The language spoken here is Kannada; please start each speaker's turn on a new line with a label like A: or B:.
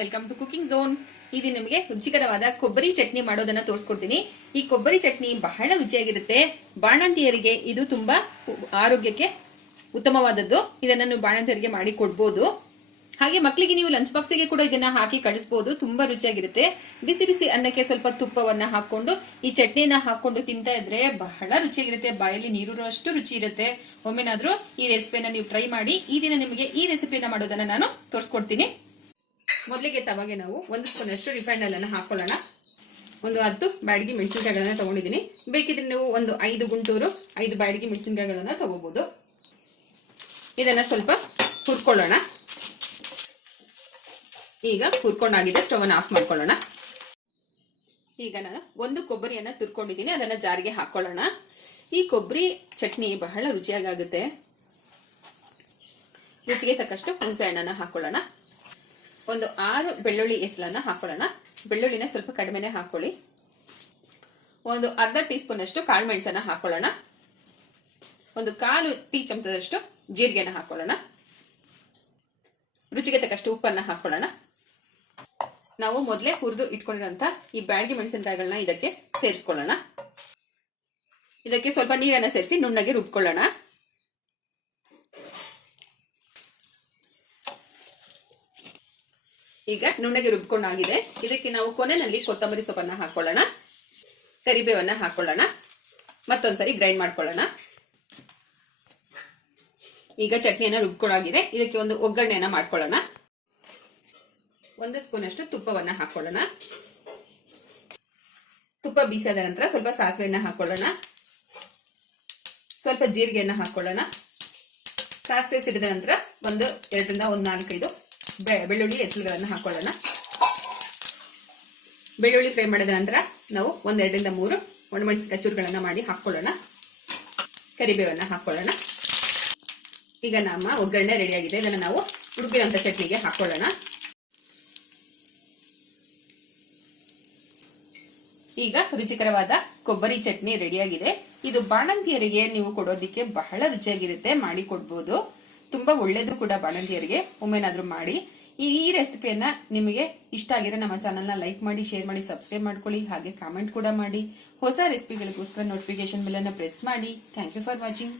A: ವೆಲ್ಕಮ್ ಟು ಕುಕಿಂಗ್ ಝೋನ್ ಇದು ನಿಮಗೆ ರುಚಿಕರವಾದ ಕೊಬ್ಬರಿ ಚಟ್ನಿ ಮಾಡೋದನ್ನ ತೋರಿಸ್ಕೊಡ್ತೀನಿ. ಈ ಕೊಬ್ಬರಿ ಚಟ್ನಿ ಬಹಳ ರುಚಿಯಾಗಿರುತ್ತೆ. ಬಾಣಂತಿಯರಿಗೆ ಇದು ತುಂಬಾ ಆರೋಗ್ಯಕ್ಕೆ ಉತ್ತಮವಾದದ್ದು. ಇದನ್ನ ನೀವು ಬಾಣಂತಿಯರಿಗೆ ಮಾಡಿ ಕೊಡ್ಬೋದು. ಹಾಗೆ ಮಕ್ಕಳಿಗೆ ನೀವು ಲಂಚ್ ಬಾಕ್ಸಿಗೆ ಕೂಡ ಇದನ್ನ ಹಾಕಿ ಕಳಿಸಬಹುದು ತುಂಬಾ ರುಚಿಯಾಗಿರುತ್ತೆ. ಬಿಸಿ ಬಿಸಿ ಅನ್ನಕ್ಕೆ ಸ್ವಲ್ಪ ತುಪ್ಪವನ್ನ ಹಾಕೊಂಡು ಈ ಚಟ್ನಿನ ಹಾಕೊಂಡು ತಿಂತಾ ಇದ್ರೆ ಬಹಳ ರುಚಿಯಾಗಿರುತ್ತೆ. ಬಾಯಲ್ಲಿ ನೀರು ಅಷ್ಟು ರುಚಿ ಇರುತ್ತೆ. ಒಮ್ಮೆನಾದ್ರೂ ಈ ರೆಸಿಪಿಯನ್ನ ನೀವು ಟ್ರೈ ಮಾಡಿ ಈ ದಿನ ನಿಮಗೆ ಈ ರೆಸಿಪಿಯನ್ನ ಮಾಡೋದನ್ನ ನಾನು ತೋರಿಸ್ಕೊಡ್ತೀನಿ. ಮೊದಲಿಗೆ ತವಾಗೆ ನಾವು ಒಂದು ಸ್ಪೂನ್ ಅಷ್ಟು ರಿಫೈಂಡ್ ಅಲ್ಲನ್ನು ಹಾಕೊಳ್ಳೋಣ. ಒಂದು ಹತ್ತು ಬ್ಯಾಡಗಿ ಮೆಣಸಿನಕಾಯಿಗಳನ್ನ ತಗೊಂಡಿದ್ದೀನಿ. ಬೇಕಿದ್ರೆ ನೀವು ಒಂದು ಐದು ಗುಂಟೂರು ಐದು ಬ್ಯಾಡಗಿ ಮೆಣಸಿನಕಾಯಿಗಳನ್ನ ತಗೋಬಹುದು ಇದನ್ನ ಸ್ವಲ್ಪ ಹುರ್ಕೊಳ್ಳೋಣ. ಈಗ ಹುರ್ಕೊಂಡಾಗಿದೆ ಸ್ಟವ್ ಆಫ್ ಮಾಡ್ಕೊಳ್ಳೋಣ. ಈಗ ನಾನು ಒಂದು ಕೊಬ್ಬರಿಯನ್ನ ತುರ್ಕೊಂಡಿದ್ದೀನಿ, ಅದನ್ನ ಜಾರಿಗೆ ಹಾಕೊಳ್ಳೋಣ. ಈ ಕೊಬ್ಬರಿ ಚಟ್ನಿ ಬಹಳ ರುಚಿಯಾಗುತ್ತೆ ರುಚಿಗೆ ತಕ್ಕಷ್ಟು ಹುಣಸೆ ಹಣ್ಣನ್ನ ಹಾಕೊಳ್ಳೋಣ. ಒಂದು ಆರು ಬೆಳ್ಳುಳ್ಳಿ ಎಸಲನ್ನ ಹಾಕೊಳ್ಳೋಣ. ಬೆಳ್ಳುಳ್ಳಿನ ಸ್ವಲ್ಪ ಕಡಿಮೆನೆ ಹಾಕೊಳ್ಳಿ. ಒಂದು ಅರ್ಧ ಟೀ ಸ್ಪೂನ್ ಅಷ್ಟು ಕಾಳು ಮೆಣಸನ್ನ ಹಾಕೊಳ್ಳೋಣ. ಒಂದು ಕಾಲು ಟೀ ಚಮಚದಷ್ಟು ಜೀರಿಗೆನ ಹಾಕೊಳ್ಳೋಣ. ರುಚಿಗೆ ತಕ್ಕಷ್ಟು ಉಪ್ಪನ್ನ ಹಾಕೊಳ್ಳೋಣ. ನಾವು ಮೊದಲೇ ಹುರಿದು ಇಟ್ಕೊಂಡಿರೋಂಥ ಈ ಬ್ಯಾಡಗಿ ಮೆಣಸಿನಕಾಯಿಗಳನ್ನ ಇದಕ್ಕೆ ಸೇರಿಸ್ಕೊಳ್ಳೋಣ. ಇದಕ್ಕೆ ಸ್ವಲ್ಪ ನೀರನ್ನ ಸೇರಿಸಿ ನುಣ್ಣಗೆ ರುಬ್ಕೊಳ್ಳೋಣ. ಈಗ ನುಣ್ಣಗೆ ರುಬ್ಕೊಂಡಾಗಿದೆ. ಇದಕ್ಕೆ ನಾವು ಕೊನೆಯಲ್ಲಿ ಕೊತ್ತಂಬರಿ ಸೊಪ್ಪನ್ನ ಹಾಕೊಳ್ಳೋಣ. ಕರಿಬೇವನ್ನ ಹಾಕೊಳ್ಳೋಣ. ಮತ್ತೊಂದ್ಸರಿ ಗ್ರೈಂಡ್ ಮಾಡ್ಕೊಳ್ಳೋಣ. ಈಗ ಚಟ್ನಿಯನ್ನ ರುಬ್ಕೊಂಡಾಗಿದೆ. ಇದಕ್ಕೆ ಒಂದು ಒಗ್ಗರಣೆಯನ್ನ ಮಾಡ್ಕೊಳ್ಳೋಣ. ಒಂದು ಸ್ಪೂನ್ ಅಷ್ಟು ತುಪ್ಪವನ್ನ ಹಾಕೊಳ್ಳೋಣ. ತುಪ್ಪ ಬೀಸಾದ ನಂತರ ಸ್ವಲ್ಪ ಸಾಸಿವೆಯನ್ನ ಹಾಕೊಳ್ಳೋಣ. ಸ್ವಲ್ಪ ಜೀರಿಗೆಯನ್ನ ಹಾಕೊಳ್ಳೋಣ. ಸಾಸಿವೆ ಸಿಡಿದ ನಂತರ ಒಂದು ಎರಡರಿಂದ ಒಂದು ನಾಲ್ಕೈದು ಬೆಳ್ಳುಳ್ಳಿ, ಹೆಸರುಗಳನ್ನು ಹಾಕೊಳ್ಳೋಣ. ಬೆಳ್ಳುಳ್ಳಿ ಫ್ರೈ ಮಾಡಿದ ನಂತರ ನಾವು ಒಂದೆರಡರಿಂದ ಮೂರು ಒಣಮೆಣಸಿನ ಚೂರುಗಳನ್ನು ಮಾಡಿ ಹಾಕೊಳ್ಳೋಣ. ಕರಿಬೇವನ್ನು ಹಾಕೊಳ್ಳೋಣ. ಈಗ ನಮ್ಮ ಒಗ್ಗರಣೆ ರೆಡಿಯಾಗಿದೆ ಇದನ್ನು ನಾವು ರುಬ್ಬಿದಂಥ ಚಟ್ನಿಗೆ ಹಾಕೊಳ್ಳೋಣ. ಈಗ ರುಚಿಕರವಾದ ಕೊಬ್ಬರಿ ಚಟ್ನಿ ರೆಡಿಯಾಗಿದೆ ಇದು ಬಾಣಂತಿಯರಿಗೆ ನೀವು ಕೊಡೋದಿಕ್ಕೆ ಬಹಳ ರುಚಿಯಾಗಿರುತ್ತೆ. ಮಾಡಿ ಕೊಡ್ಬೋದು. ತುಂಬಾ ಒಳ್ಳೇದು ಕೂಡ ಬಾಣಂತಿಯರಿಗೆ. ಒಮ್ಮೆನಾದ್ರೂ ಮಾಡಿ. ಈ ಈ ರೆಸಿಪಿಯನ್ನ ನಿಮಗೆ ಇಷ್ಟ ಆಗಿರೋ ನಮ್ಮ ಚಾನಲ್ನ ಲೈಕ್ ಮಾಡಿ, ಶೇರ್ ಮಾಡಿ, ಸಬ್ಸ್ಕ್ರೈಬ್ ಮಾಡ್ಕೊಳ್ಳಿ. ಹಾಗೆ ಕಾಮೆಂಟ್ ಕೂಡ ಮಾಡಿ. ಹೊಸ ರೆಸಿಪಿಗಳಿಗೋಸ್ಕರ ನೋಟಿಫಿಕೇಶನ್ ಬೆಲ್ ಅನ್ನ ಪ್ರೆಸ್ ಮಾಡಿ. Thank you for watching